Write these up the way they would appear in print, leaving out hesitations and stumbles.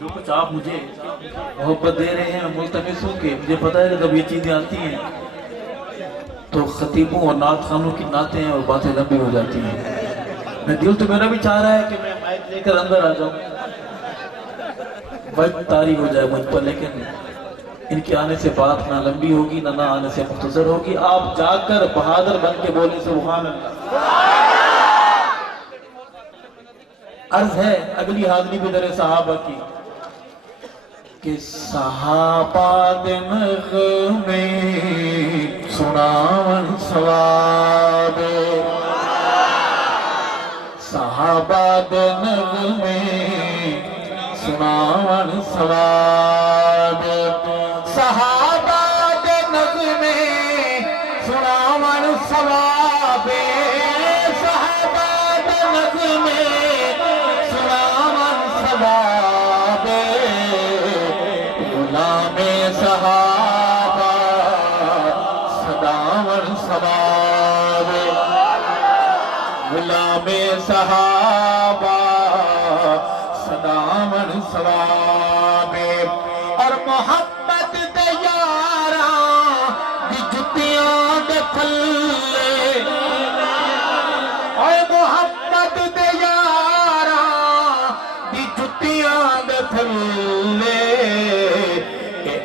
جو کچھ آپ مجھے محبت دے رہے ہیں ملتمس ہوں کہ مجھے پتا ہے کہ جب یہ چیزیں آتی ہیں تو خطیبوں اور نعت خانوں کی نعتیں اور باتیں لمبی ہو جاتی ہیں. میں دل تو میرا بھی چاہ رہا ہے کہ میں مائک لے کر اندر آ جاؤں, وقت طاری ہو جائے مجھ پر, لیکن ان کے آنے سے بات نہ لمبی ہوگی نہ آنے سے مختصر ہوگی. آپ جا کر بہادر بن کے بولیں سبحان اللہ. عرض ہے اگلی حاضری بھی در صحابہ کی کہ صحابہ دے نغمے سناون ثواب, صحابہ دے نغمے سناون ثواب, صحابہ دے نغمے سناون ثواب, صحابہ دے نغمے غلام صحابہ صداون ثواب, غلام صحابہ صداون ثواب. اور محمد دے یاراں دی جتیاں دے تھلے, اور محمد دے یاراں دی جتیاں دے تھلے,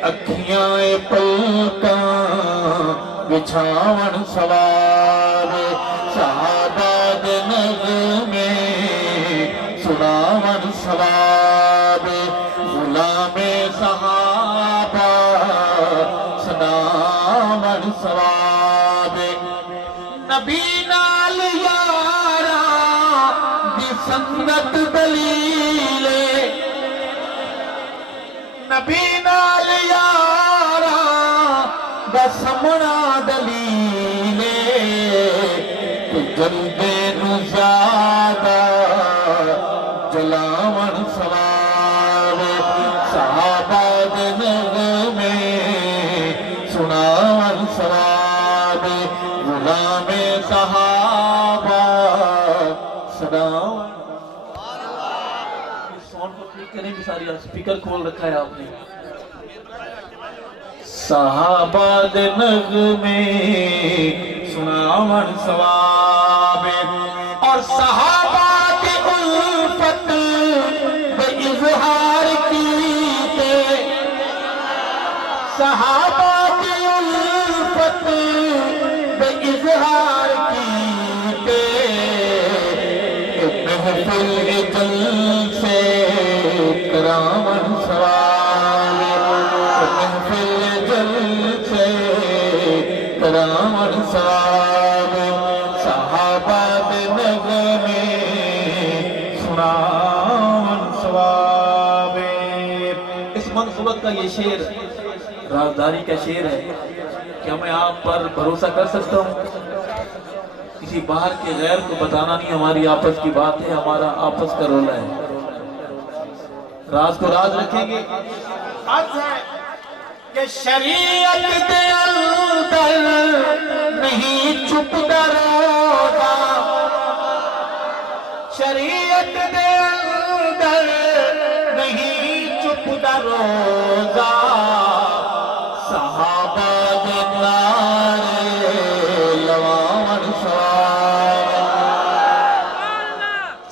اکھیاں پلکاں بچھاون ثواب, صحابہ دے نغمے سناون ثواب, غلام صحابہ سناون ثواب. نبی نال یاراں دی سنت دلیلے, نبی نال یاراں دا سمنا دلیلے, تو جلدے نو زیادہ جلاون ثواب, صحابہ دے نغمے سناون ثواب, غلام صحابہ سناون. ساؤنڈ کو کلک کریں بھی ساری, سپیکر کھول رکھا ہے آپ نے. صحابہ دے نغمے سناون ثواب, اور صحابہ دی الفت بے اظہار کیتے, صحابہ دی الفت بے اظہار کیتے, محفل جل سے کراون ثواب, محفل جل سے کراون ثواب, صحابہ دے نغمے سناون ثواب. اس منصوبت کا یہ شعر رازداری کا شعر ہے. کیا میں آپ پر بھروسہ کر سکتا ہوں؟ کسی باہر کے غیر کو بتانا نہیں, ہماری آپس کی بات ہے, ہمارا آپس کا رولا ہے. راز کو راز رکھیں گے. عرض ہے کہ شریعت دے اندر نہیں چھپتا روزہ, شریعت دے اندر نہیں چھپتا روزہ, صحابہ دے نعرے لواون ثواب,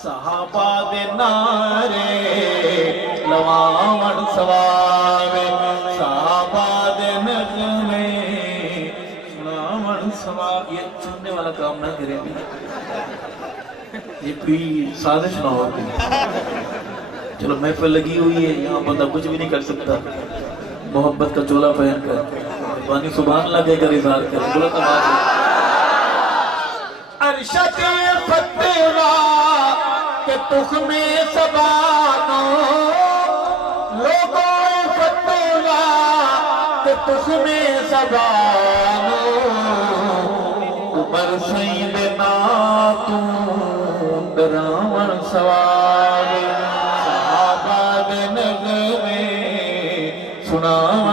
صحابہ دے نعرے لواون ثواب, صحابہ دے نغمے سناون ثواب. یہ چھوڑنے والا کام نہ کریں بھی, یہ کوئی سازش نہ ہوتی. چلو محفل لگی ہوئی ہے, یہاں بندہ کچھ بھی نہیں کر سکتا, محبت کا چولا پہن کر پانی سبحان اللہ کہہ کر اظہار کر. بولا تو بات ہے. ارشد فتویٰ کہ تخم سبانو, لوگوں فتویٰ کہ تخم سبانو, عمر سیدنا تو ڈراون ثواب, صحابہ دے نغمے سناون